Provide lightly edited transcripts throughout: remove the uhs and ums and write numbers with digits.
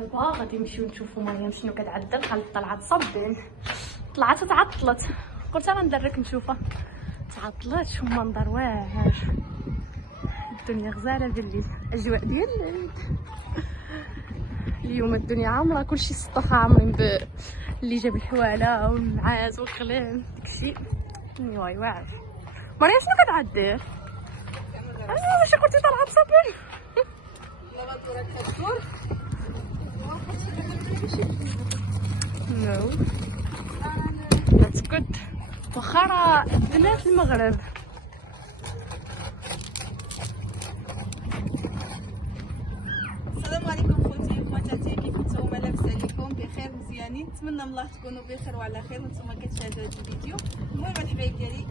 دابا غادي نمشيو نشوفوا مريم شنو كتعدل. خلت طلعت صابين، طلعت وتعطلت، قلت انا ندرك نشوفها. تعطلت. شو منظر واعر، الدنيا غزاله بالليل، اجواء ديال الليل. اليوم الدنيا عامره، كلشي السطوح عامرين اللي جاب الحواله والمعاز والخلان داكشي. واي واعر. مريم شنو كتعدل؟ واش كنتي طالعه بصابين؟ نو تسكت واخا راه بنات المغرب. السلام عليكم خوتي وخواتاتي، كيف نتوما؟ لاباس عليكم؟ بخير مزيانين؟ نتمنى من الله تكونوا بخير وعلى خير وانتم كتشاهدوا هذا الفيديو. المهم الحبايب ديالي،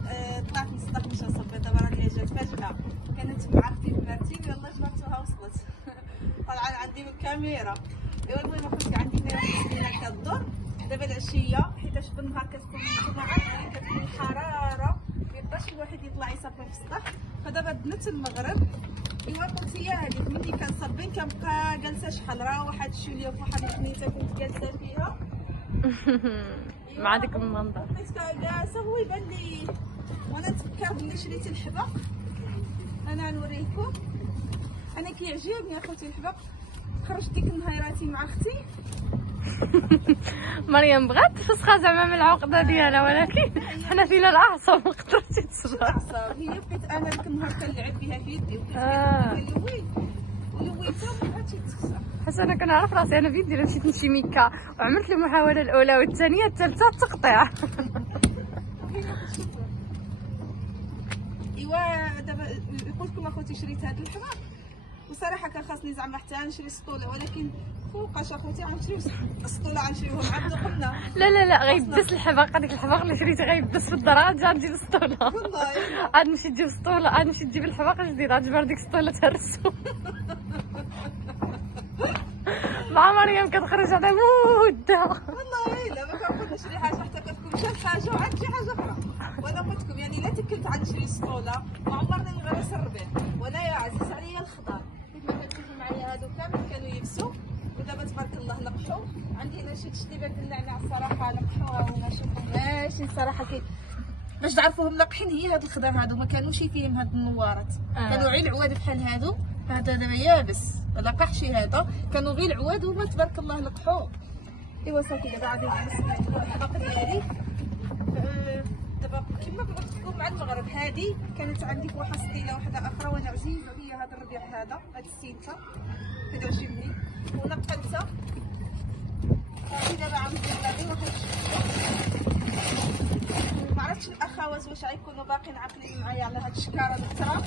طلعت من السطح باش نصبر. دابا راني جات فجأة، كانت مع اختي بناتي يلاه جبرتوها وصلت. طالعه عندي بالكاميرا. ايوا المهم اختي عندي هنا واحد كدور دابا العشيه، حيتاش بالنهار كتكون نتوما عارفين كتكون الحراره ميبقاش الواحد يطلع يصبر في السطح. فدابا بنت المغرب ايوا قلت هي هذيك ملي كنصبين كنبقى جالسه شحال راه واحد شويه فواحد الحنيته كنت جالسه فيها مع ديك المنظر. بقيت جالسه هو يبان لي وانا نتفكر بلي شريت الحبق. انا نوريكم، انا كيعجبني اخوتي الحبق. خرجت ديك النهيراتي مع اختي مريم بغات تفسخها زعما من العقده ديالها، ولكن حنا فينا الاعصاب ما قدرتش تصبر. اعصاب هي بقيت انا ديك النهار كنلعب بها في يدي ولويتها ما بغاتش تخسر. حتى انا كنعرف راسي، انا في يدي مشيت نشي ميكا وعملت المحاوله الاولى والثانيه الثالثه تقطيع. ايوا دابا قلت لكم اخوتي شريت هاد الحبق، وصراحه كان خاصني زعما حتى نشري سطوله، ولكن فوقاش اخوتي غنشريو سطوله غنشريوهم عبد قلنا لا غيدس الحبق. هذيك الحبق اللي شريتي غيدس في الدراج، غنجيب السطوله. والله عاد نمشي نجيب السطوله، عاد نمشي نجيب الحبق جديد، غتجبر ديك السطوله تهرسو. مع مريم كتخرج على مده. والله الا ما كنقول نشري حاجه حتى كتكون شاف حاجه وعاد شي حاجه اخرى. وانا قلت لكم يعني لا تكلت على نشري سطوله وعمرني نغرس الربيع. وانا يا عزيز عليا الخضار كيف ما كتشوفوا معايا هادو كامل كانوا يبسوا، ودابا تبارك الله لقحوا. عندي هنا شي تشتيبات النعناع الصراحه لقحوها وما شوفوهاش الصراحه باش تعرفوهم لقحين. هي هاد الخضار هادو ما كانوش فيهم هاد النوارات، كانوا غير العواد بحال هادو. هذا دابا يابس ما لقحش، هذا كانوا غير العواد وما تبارك الله لقحوه. ايوا صافي دابا غادي نغسل الحبق ديالي. دابا كما قلت لكم مع المغرب هذه كانت عندي في واحد ستيله واحده اخرى وانا عزيزه هي هذا الربيع هذا، هاد السينته كتعجبني ونقلتها. هذه دابا عندي غادي واحد ما عرفتش الاخوات واش غيكونوا باقيين عاقلين معايا على هاد الشكاره التراب.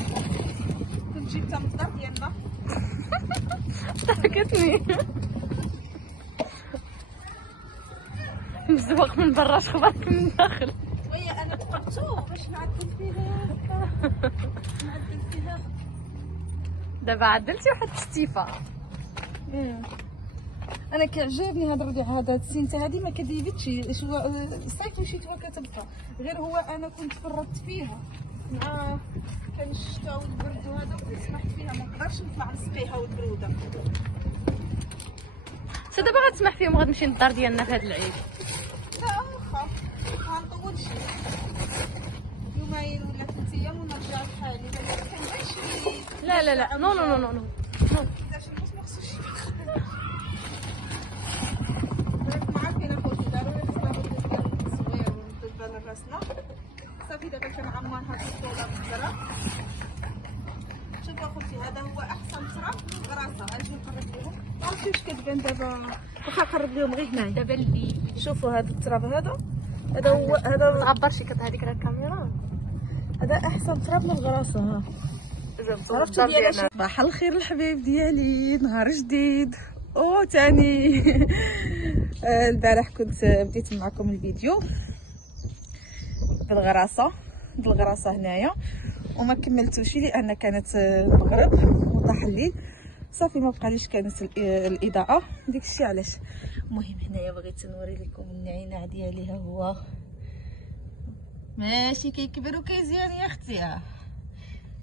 كنت جبتها من الدار ديالنا ضحكتني. مزوق من برا، شخبرك من الداخل. وهي انا تقبتو باش نعدل فيها دابا عدلتي واحد الشتيفه. انا كيعجبني هذا الربيع هذا. السينته هذه ما كذبتش، الصيف وشتوى كتبقى غير هو. انا كنت فرطت فيها مع كان الشتاء والبرد وهذا، كنت سمحت فيها ما نقدرش نطلع نسقيها والبروده. دابا غتسمح فيهم غنمشي للدار ديالنا في هذا العيد. لا واخا ما نطولش يومين ولا 3 ايام ونرجع لحالي. لا نو صافي دابا كنعمر هاد السطوله بالزرع. شوفوا اخوتي هذا هو احسن تراب غراسه. غنجي نقرب لهم، ما عرفتش واش كتبان دابا، واخا نقرب لهم غير هنايا. دابا اللي شوفوا هذا التراب هذا هو هذا تعبر شي هذيك راه الكاميرا. هذا احسن تراب للغراسه. ها عرفتوا ديالها. صباح الخير الحبايب ديالي، نهار جديد تاني. البارح كنت بديت معكم الفيديو بالغراسه هنايا وما كملتوش لان كانت المغرب وطاح الليل. صافي ما بقاليش كانت الاضاءه داكشي علاش. المهم هنايا بغيت نوري لكم النعناع ديالي. ها هو ماشي كيكبر وكيزيان يا اختي.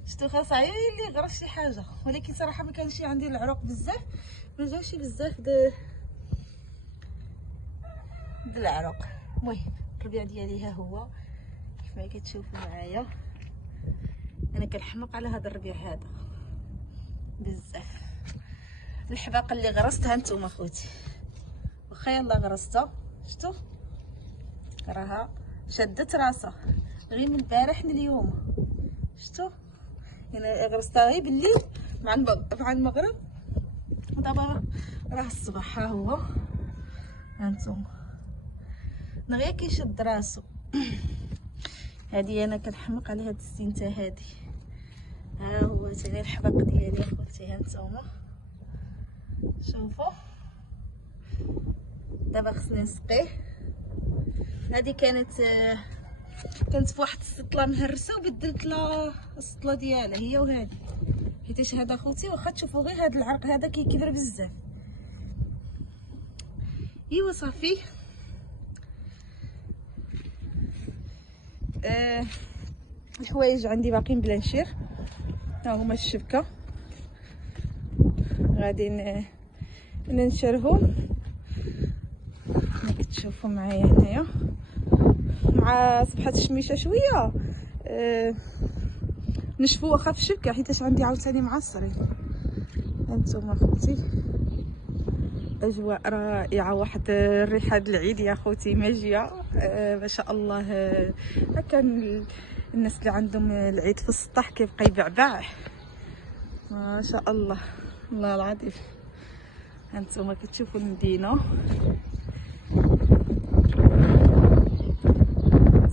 شفتو خاص اللي غرس شي حاجه، ولكن صراحه ما كانش عندي العروق بزاف ما جاوش بزاف د العرق. المهم الربيع ديالي ها هو كيف ما كتشوفوا معايا. انا كنحمق على هذا الربيع هذا بزاف. الحباقه اللي غرستها نتوما خوتي، واخا يلا غرستها شفتوا راها شدت راسها غير من البارح لليوم. شفتوا انا غرستها غير بالليل مع المغرب، ودابا راه الصباح ها هو هانتوما دغيا كيشد راسو. هادي انا كنحمق على هاد السنته هادي. ها هو تاني الحباق ديالي اخوتي هانتوما شوفوا. دابا خصني نسقيه. هادي كانت فواحد السطله مهرسه وبدلت لها السطله ديالها هي وهادي، حيتاش هذا خوتي واخا تشوفوا غير هذا العرق هذا كيكبر بزاف. ايوا صافي. الحوايج عندي باقيين بلا نشير، ها هما الشبكه غادي ننشرهم كما كتشوفوا معايا هنايا. مع صبحات الشميشه شويه نشفوا واخا في الشبكه حيتاش عندي عاوتاني معصرين. هانتوما خوتي اجواء رائعه، واحد الريحه د العيد يا خوتي ماجيه ما شاء الله. هكا الناس اللي عندهم العيد في السطح كيبقى يبعبع ما شاء الله. الله العظيم. هانتوما كتشوفوا المدينه.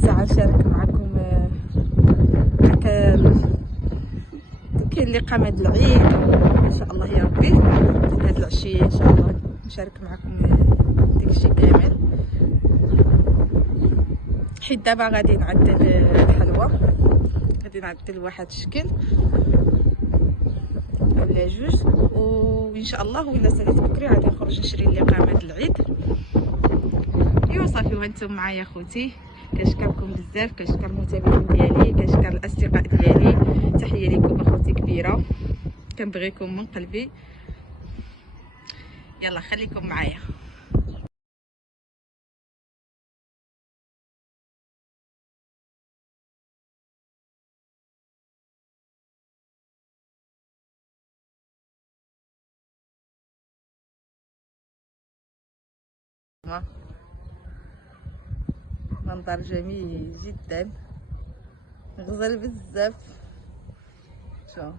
ساعه نشارك معكم كاين اللي قام هاد العيد ان شاء الله يا ربي. هاد العشيه ان شاء الله نشارك معكم داكشي كامل، حيت دابا غادي نعدل الحلوى، غادي نعدل واحد الشكل ولا جوج، وان شاء الله ولا ساليت بكري غادي نخرج نشري اللي قام هاد العيد. ايوا صافي. وانتم معايا خوتي كنشكركم بزاف، كنشكر المتابعين ديالي، كنشكر الاصدقاء ديالي. تحيه لكم اخوتي كبيره، كنبغيكم من قلبي. يلا خليكم معايا. منظر جميل جدا، غزال بزاف. شوف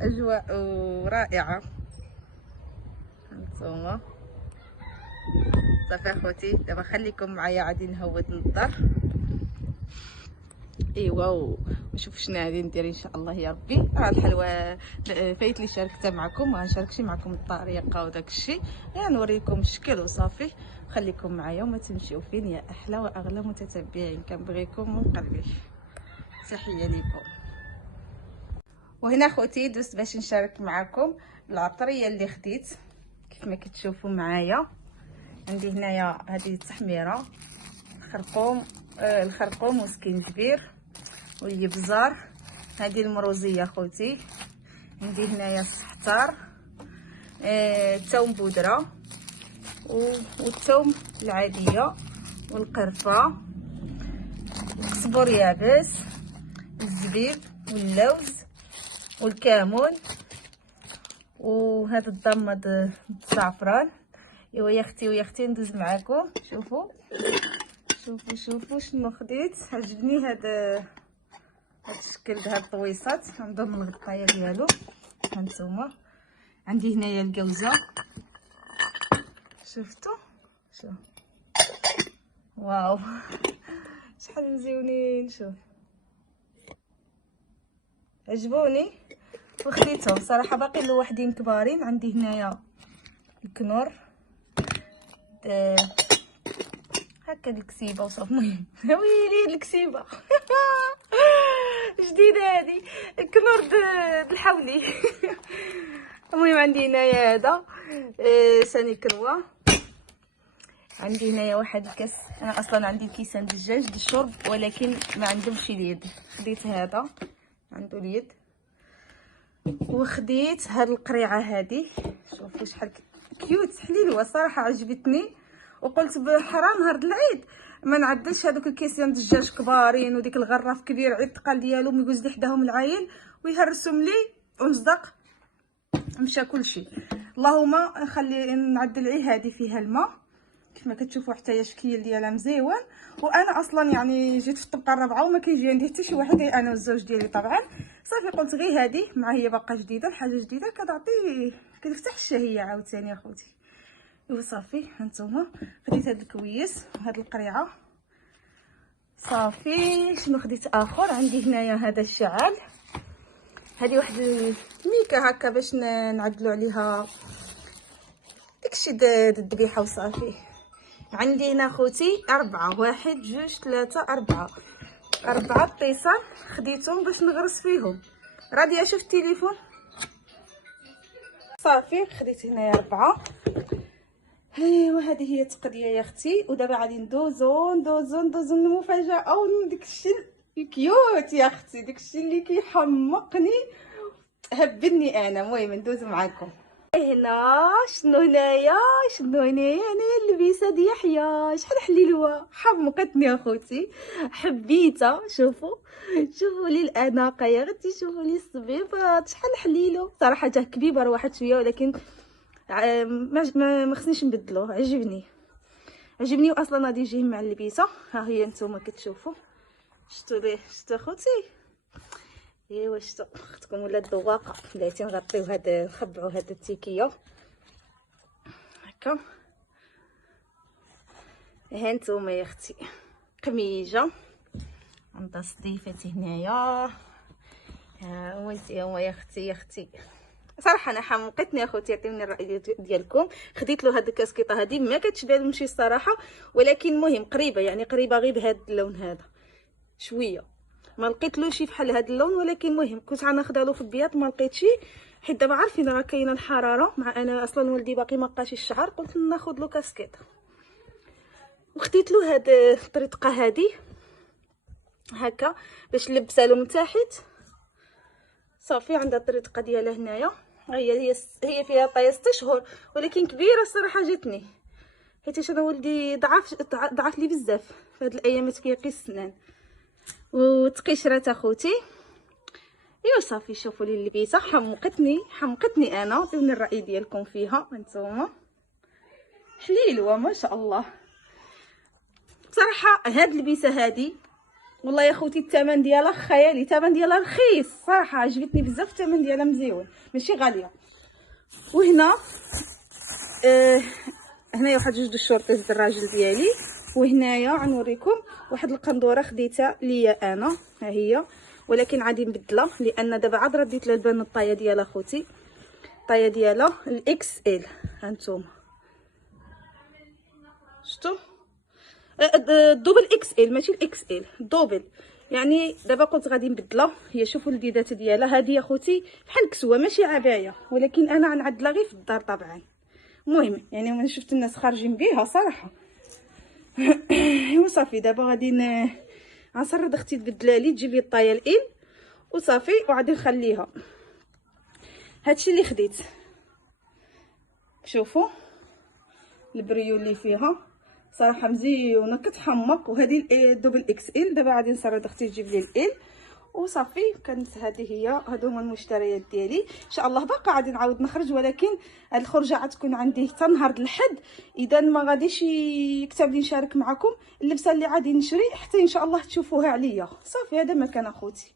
اجواء رائعه. هانتوما صافي اخوتي. دابا خليكم معايا غادي نهود للدار. ايوا ونشوف شنو غادي ندير ان شاء الله يا ربي. راه الحلوى فايت لي شاركتها معكم، ما غنشاركش معكم الطريقه وداك الشيء، يعني نوريكم الشكل وصافي. خليكم معايا وما تمشيو فين يا احلى واغلى متتبعين، كنبغيكم من قلبي. تحيه لكم. وهنا خوتي دوزت باش نشارك معكم العطريه اللي خديت كيف ما كتشوفوا معايا. عندي هنايا هذه التحميره، الخرقوم والسكينجبير والابزار. هذه المروزيه خوتي. عندي هنايا السحتار، الثوم بودره والثوم العاديه والقرفه، القزبر يابس، الزبيب واللوز والكمون، وهذا الضماد الزعفران. ايوا يا اختي ويا اختي ندوز معاكم. شوفوا شنو خديت. عجبني هذا الشكل هاد الطويصات، عندهم الغطايه ديالو. هانتوما عندي هنايا الجوزه، شفتوا شوف واو شحال مزيونين. شوف عجبوني وخديتهم صراحه. باقي له وحدين كبارين. عندي هنايا الكنور هكا الكسيبه وصافي. المهم ويلي الكسيبه جديده هذه الكنور الحولي. المهم عندي هنايا هذا ثاني كروه. عندي هنايا واحد الكاس. انا اصلا عندي كيسان دجاج للشرب ولكن ما عندهمش اليد، خديت هذا عنده اليد. وخديت هاد القريعه هادي، شوفوا شحال كيوت حليلوه صراحه عجبتني. وقلت بحرام نهار العيد ما نعدلش هذوك الكيسيان دجاج كبارين وديك الغراف كبير عيد الثقال ديالو يجوز لي حداهم العايل ويهرسهم لي ونصدق مشى كلشي. اللهم نخلي نعدل عي هذه فيها الماء كيف ما كتشوفوا حتى هي الشكل ديالها مزيون. وانا اصلا يعني جيت في الطبقه الرابعه وما كيجي عندي حتى شي واحد غير انا والزوج ديالي طبعا. صافي قلت غير هذه مع هي باقا جديده الحاجه جديده كتعطي كتفتح الشهيه عاوتاني اخوتي. وصافي هانتوما خديت هاد الكويس وهاد القريعه. صافي شنو خديت اخر عندي هنايا هذا الشعل، هذه واحد الميكه هكا باش نعدلوا عليها داكشي الذبيحه. وصافي عندي هنا خوتي 4 1 2 3 4 اتصال خديتهم باش نغرس فيهم. راضيه شوف التليفون. صافي خديت هنايا 4. ايوا هذه هي التقديه يا اختي. ودابا غادي ندوزو المفاجاه داكشي الكيوت يا اختي، داكشي اللي كيحمقني هبلني انا. المهم ندوزو معاكم. هنا شنو هنايا هنايا اللبسه ديال يحيى شحال حليلوه حمقتني اخوتي حبيتها. شوفوا لي الاناقه يا اختي، شوفوا لي الصبيبات شحال حليلو صراحه. جا كبيبر واحد شويه ولكن ما خصنيش نبدلوه. عجبني واصلا غادي يجي مع اللبسه. ها هي نتوما كتشوفوا شفتوا ليه شفتوا اخوتي. ايوا شفتوا اختكم ولا الذواقه بلاتي نغطيو هذا نخبعوا هذا التيكيه هكا. ها نتوما يا اختي قميجه عندها صديفتي هنايا. ها وانتي هما يا اختي صراحه انا حمقتني اخوتي. عطيوني الراي ديالكم. خديت له هاد الكاسكيطه هذه ما كتشبه المشي الصراحه ولكن مهم قريبه يعني قريبه غير بهذا اللون هذا شويه. ما لقيتلوش بحال هذا اللون ولكن مهم كنت غناخذها له في البياض ما لقيتش حيت دابا عارفين راه كاينه الحراره. مع انا اصلا والدي باقي ما بقاش الشعر قلت ناخذ له كاسكيطه. وخديت له هاد الطريقه هذه هكا باش نلبسها له من تحت. صافي عندها الطريقه ديالها هنايا. هي فيها طايه 6 شهور ولكن كبيره الصراحه جاتني حيت انا ولدي ضعف لي بزاف في هاد الايامات كيقيس السنان وتقشرات اخوتي. ايوا صافي شوفوا لي اللبسه حمقتني انا. عطيوني الراي ديالكم فيها نتوما. حليلوه ما شاء الله بصراحه. هاد اللبسه هادي والله يا خوتي الثمن ديالها خيالي، الثمن ديالها رخيص صراحه عجبتني بزاف. الثمن ديالها مزيون ماشي غاليه. وهنا هنايا واحد جوج د الشورطيز الراجل ديالي. وهنايا غنوريكم واحد القندوره خديتها ليا انا ها هي ولكن غادي نبدلها لان دابا عاد رديت لها البان الطايه ديالها خوتي. الطايه ديالها الاكس ال هانتوما شفتوا الدوبل اكس ال ماشي الاكس ال دوبل يعني. دابا قلت غادي نبدلها. هي شوفوا الديدات ديالها هذه يا خوتي بحال كسوه ماشي عبايه ولكن انا غنعدلها غير في الدار طبعا. المهم يعني من شفت الناس خارجين بها صراحه. وصافي دابا غادي غنسرد اختي تبدلها لي تجيب لي الطايه الال وصافي وغادي نخليها. هادشي اللي خديت شوفوا البريو اللي فيها صراحه مزيونه كتحمق. وهذه الدوبل اكس ال. دابا غادي نسرد اختي تجيب لي ال وصافي. كانت هذه هي هادو هما المشتريات ديالي. ان شاء الله باقا غادي نعاود نخرج ولكن هاد الخرجه غتكون عندي حتى نهار الحد. اذا ما غاديش يكتب لي نشارك معكم اللبسه اللي غادي نشري حتى ان شاء الله تشوفوها عليا. صافي هذا ما كان اخوتي.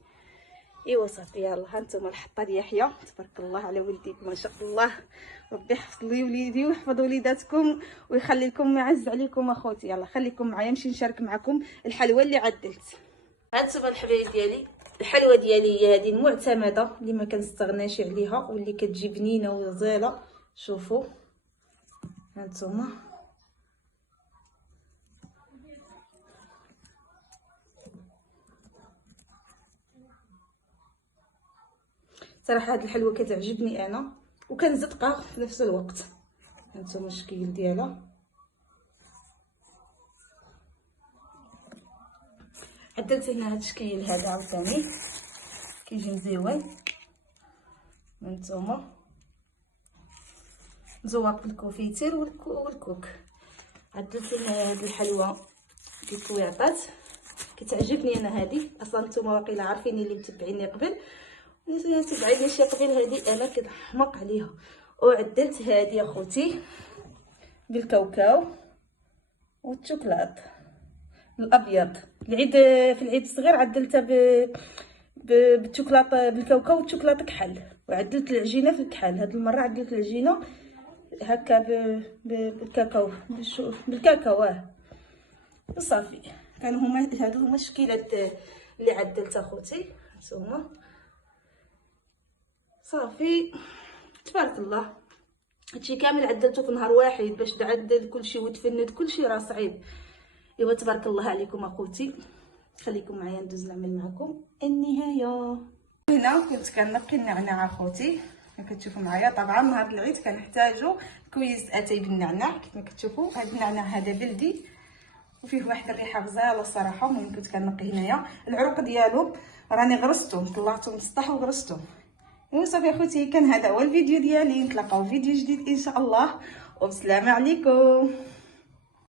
ايوا صافي يلا هانتوما الحطه ديال يحيى تبارك الله على ولديك ما شاء الله. ربي يحفظ لي وليدي ويحفظ وليداتكم ويخلي لكم معز عليكم اخوتي. يلا خليكم معايا نمشي نشارك معكم الحلوى اللي عدلت. هانتوما الحبايب ديالي الحلوى ديالي هي هذه المعتمده اللي ما كنستغناش عليها واللي كتجي بنينه وزاله. شوفوا هانتوما صراحه هاد الحلوى كتعجبني انا وكنزدقها في نفس الوقت. هانتوما الشكل ديالها عدلت هنا هاد الشكل هذا عاوتاني كيجي مزيون. هانتوما مزوق بالكونفيتير والكوك. عدلت هاد الحلوى بالكويعطات، كتعجبني انا هذه اصلا. نتوما واقيلا عارفيني اللي متبعيني قبل، اللي تبعيني شي قبل، هذه انا كنحماق عليها. وعدلت هذه اخوتي بالكاوكاو والشوكولات الابيض. العيد في العيد الصغير عدلتها بالشوكولاته بالكاوكاو والشوكولاته كحل، وعدلت العجينه في الكحل. هاد المره عدلت العجينه هكا بالكاكاو بالكاكاو صافي. كانوا هادو هما الشكيلات اللي عدلت اخوتي. هانتوما صافي تبارك الله. هادشي كامل عدلته في نهار واحد باش تعدل كلشي وتفند كلشي، راه صعيب. ايوا تبارك الله عليكم اخوتي. خليكم معايا ندوز نعمل معكم النهايه. هنا كنت كنقي النعناع اخوتي كما كتشوفوا معايا. طبعا نهار العيد كنحتاجوا كويس اتاي بالنعناع كما كتشوفوا. هذا النعناع هذا بلدي وفيه واحد الريحه غزاله الصراحه. المهم كنت كنقي هنايا العروق ديالو، راني غرستهم طلعتهم للسطح وغرستهم. ايوا صافي اخوتي، كان هذا هو الفيديو ديالي. نتلاقاو في فيديو جديد ان شاء الله، وبسلامه عليكم.